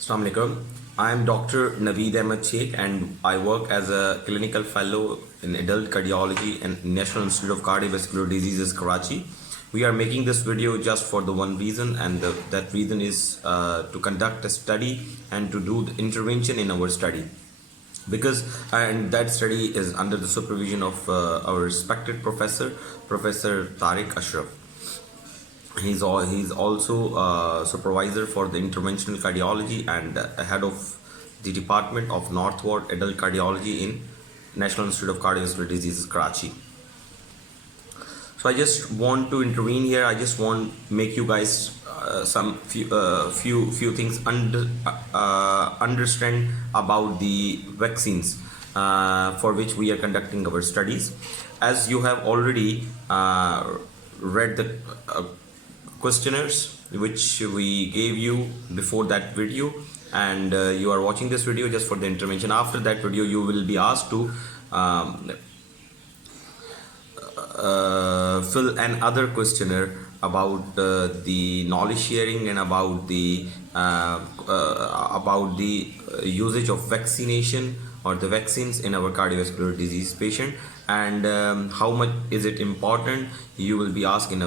Assalamu alaikum. I am Dr. Naveed Ahmed Sheikh and I work as a clinical fellow in adult cardiology and National Institute of Cardiovascular Diseases, Karachi. We are making this video just for the one reason, and that reason is to conduct a study and to do the intervention in our study. And that study is under the supervision of our respected Professor Tariq Ashraf. He's also supervisor for the interventional cardiology and head of the Department of Northward Adult Cardiology in National Institute of Cardiovascular Diseases, Karachi. So I just want to intervene here. I just want to make you guys some few things understand about the vaccines for which we are conducting our studies. As you have already read the questionnaires which we gave you before that video, and you are watching this video just for the intervention. After that video you will be asked to fill another questionnaire about the knowledge sharing and about the usage of vaccination or the vaccines in our cardiovascular disease patient, and how much is it important, you will be asked in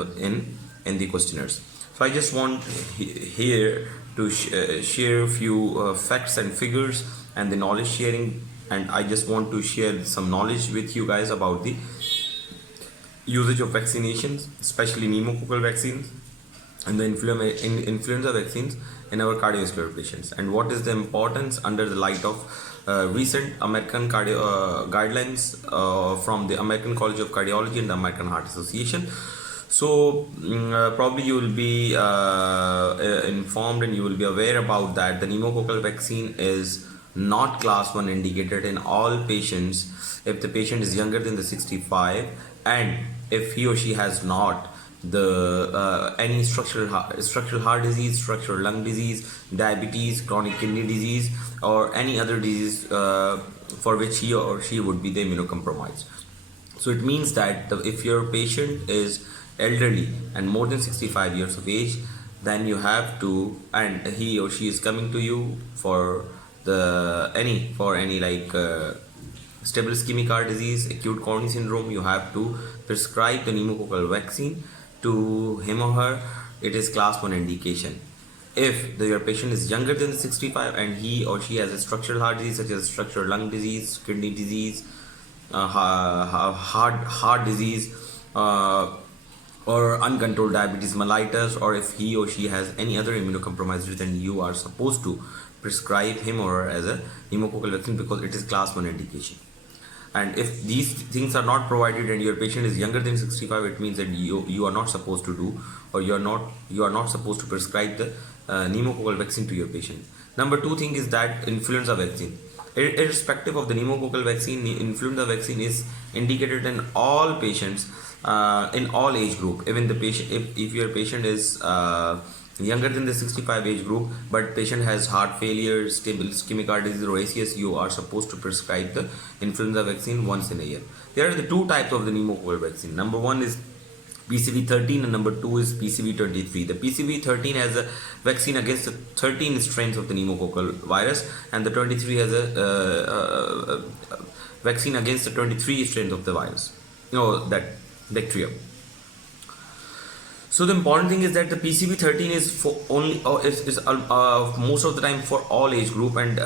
the questionnaires. So I just want here to share a few facts and figures and the knowledge sharing, and I just want to share some knowledge with you guys about the usage of vaccinations, especially pneumococcal vaccines and the influenza vaccines in our cardiovascular patients, and what is the importance under the light of recent American guidelines from the American College of Cardiology and the American Heart Association. So probably you will be informed and you will be aware about that the pneumococcal vaccine is not class 1 indicated in all patients if the patient is younger than the 65, and if he or she has not the any structural heart disease, structural lung disease, diabetes, chronic kidney disease, or any other disease for which he or she would be the immunocompromised. So it means that if your patient is elderly and more than 65 years of age, then you have to, and he or she is coming to you for any like stable ischemic heart disease, acute coronary syndrome, you have to prescribe the pneumococcal vaccine to him or her. It is class 1 indication. If your patient is younger than 65 and he or she has a structural heart disease such as structural lung disease, kidney disease, heart disease, or uncontrolled diabetes mellitus, or if he or she has any other immunocompromised, then you are supposed to prescribe him or her as a pneumococcal vaccine because it is class 1 indication. And if these things are not provided and your patient is younger than 65, it means that you are not supposed to do, or you are not supposed to prescribe the pneumococcal vaccine to your patient. Number 2 thing is that influenza vaccine. Irrespective of the pneumococcal vaccine, the influenza vaccine is indicated in all patients in all age group. Even the patient, if your patient is younger than the 65 age group but patient has heart failure, stable ischemic heart disease or ACS, you are supposed to prescribe the influenza vaccine once in a year. There are the two types of the pneumococcal vaccine. Number 1 is PCV13 and number 2 is PCV23. The PCV13 has a vaccine against the 13 strains of the pneumococcal virus, and the 23 has a vaccine against the 23 strains of the virus, that bacteria. So the important thing is that the PCV13 is for only most of the time for all age group, and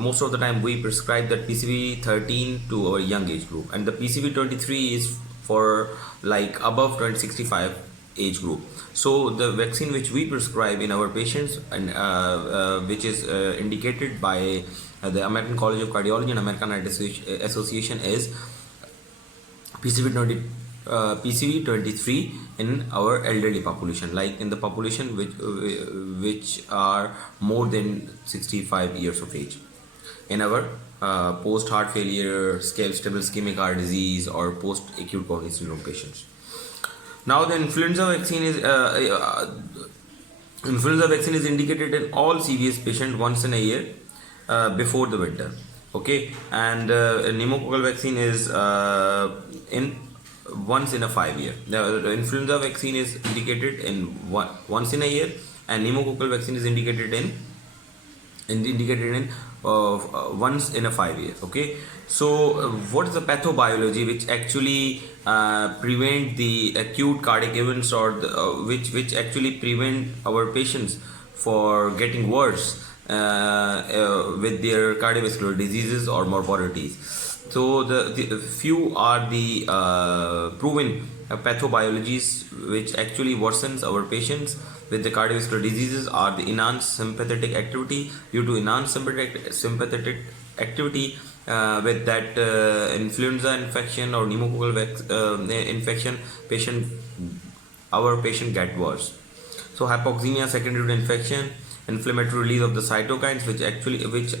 most of the time we prescribe that PCV13 to our young age group, and the PCV23 is for like above 65 age group. So the vaccine which we prescribe in our patients and which is indicated by the American College of Cardiology and American Heart Association is PCV23 in our elderly population, like in the population which are more than 65 years of age, in our post heart failure, stable ischemic heart disease, or post acute coronary syndrome patients. Now the influenza vaccine is indicated in all CVS patients once in a year before the winter. Okay, and pneumococcal vaccine is in once in a 5 year. The influenza vaccine is indicated in once in a year, and pneumococcal vaccine is indicated in indicated in once in a 5 years. Okay, so what is the pathobiology which actually prevent the acute cardiac events, or which actually prevent our patients for getting worse with their cardiovascular diseases or morbidities? So the few are the proven pathobiologies which actually worsens our patients with the cardiovascular diseases are the enhanced sympathetic activity. Due to enhanced sympathetic activity with that influenza infection or pneumococcal infection, our patient get worse. So hypoxemia secondary to infection, inflammatory release of the cytokines,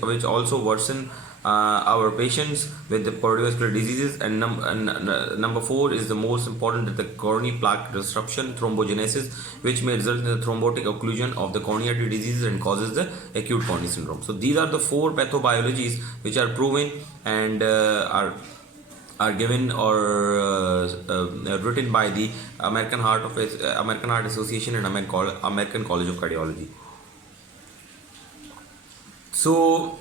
which also worsen our patients with the cardiovascular diseases. And number 4 is the most important, that the coronary plaque disruption, thrombogenesis, which may result in the thrombotic occlusion of the coronary artery diseases and causes the acute coronary syndrome. So these are the 4 pathobiologies which are proven and are given or written by the American Heart Association and American College of Cardiology. So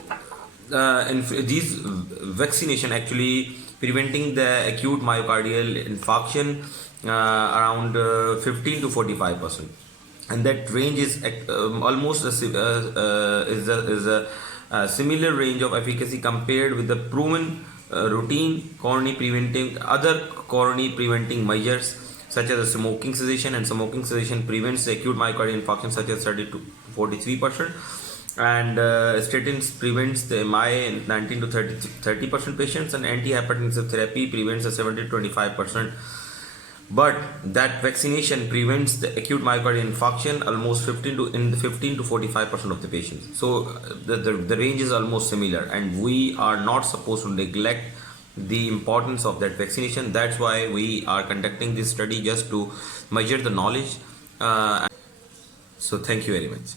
these vaccination actually preventing the acute myocardial infarction around 15 to 45%, and that range is almost a similar range of efficacy compared with the proven routine other coronary preventing measures such as smoking cessation, and smoking cessation prevents acute myocardial infarction such as 30 to 43%, and statins prevents the MI in 19 to 30% patients, and antihypertensive therapy prevents the 70 to 25%. But that vaccination prevents the acute myocardial infarction almost 15 to 45% of the patients. So the range is almost similar, and we are not supposed to neglect the importance of that vaccination. That's why we are conducting this study, just to measure the knowledge. So thank you very much.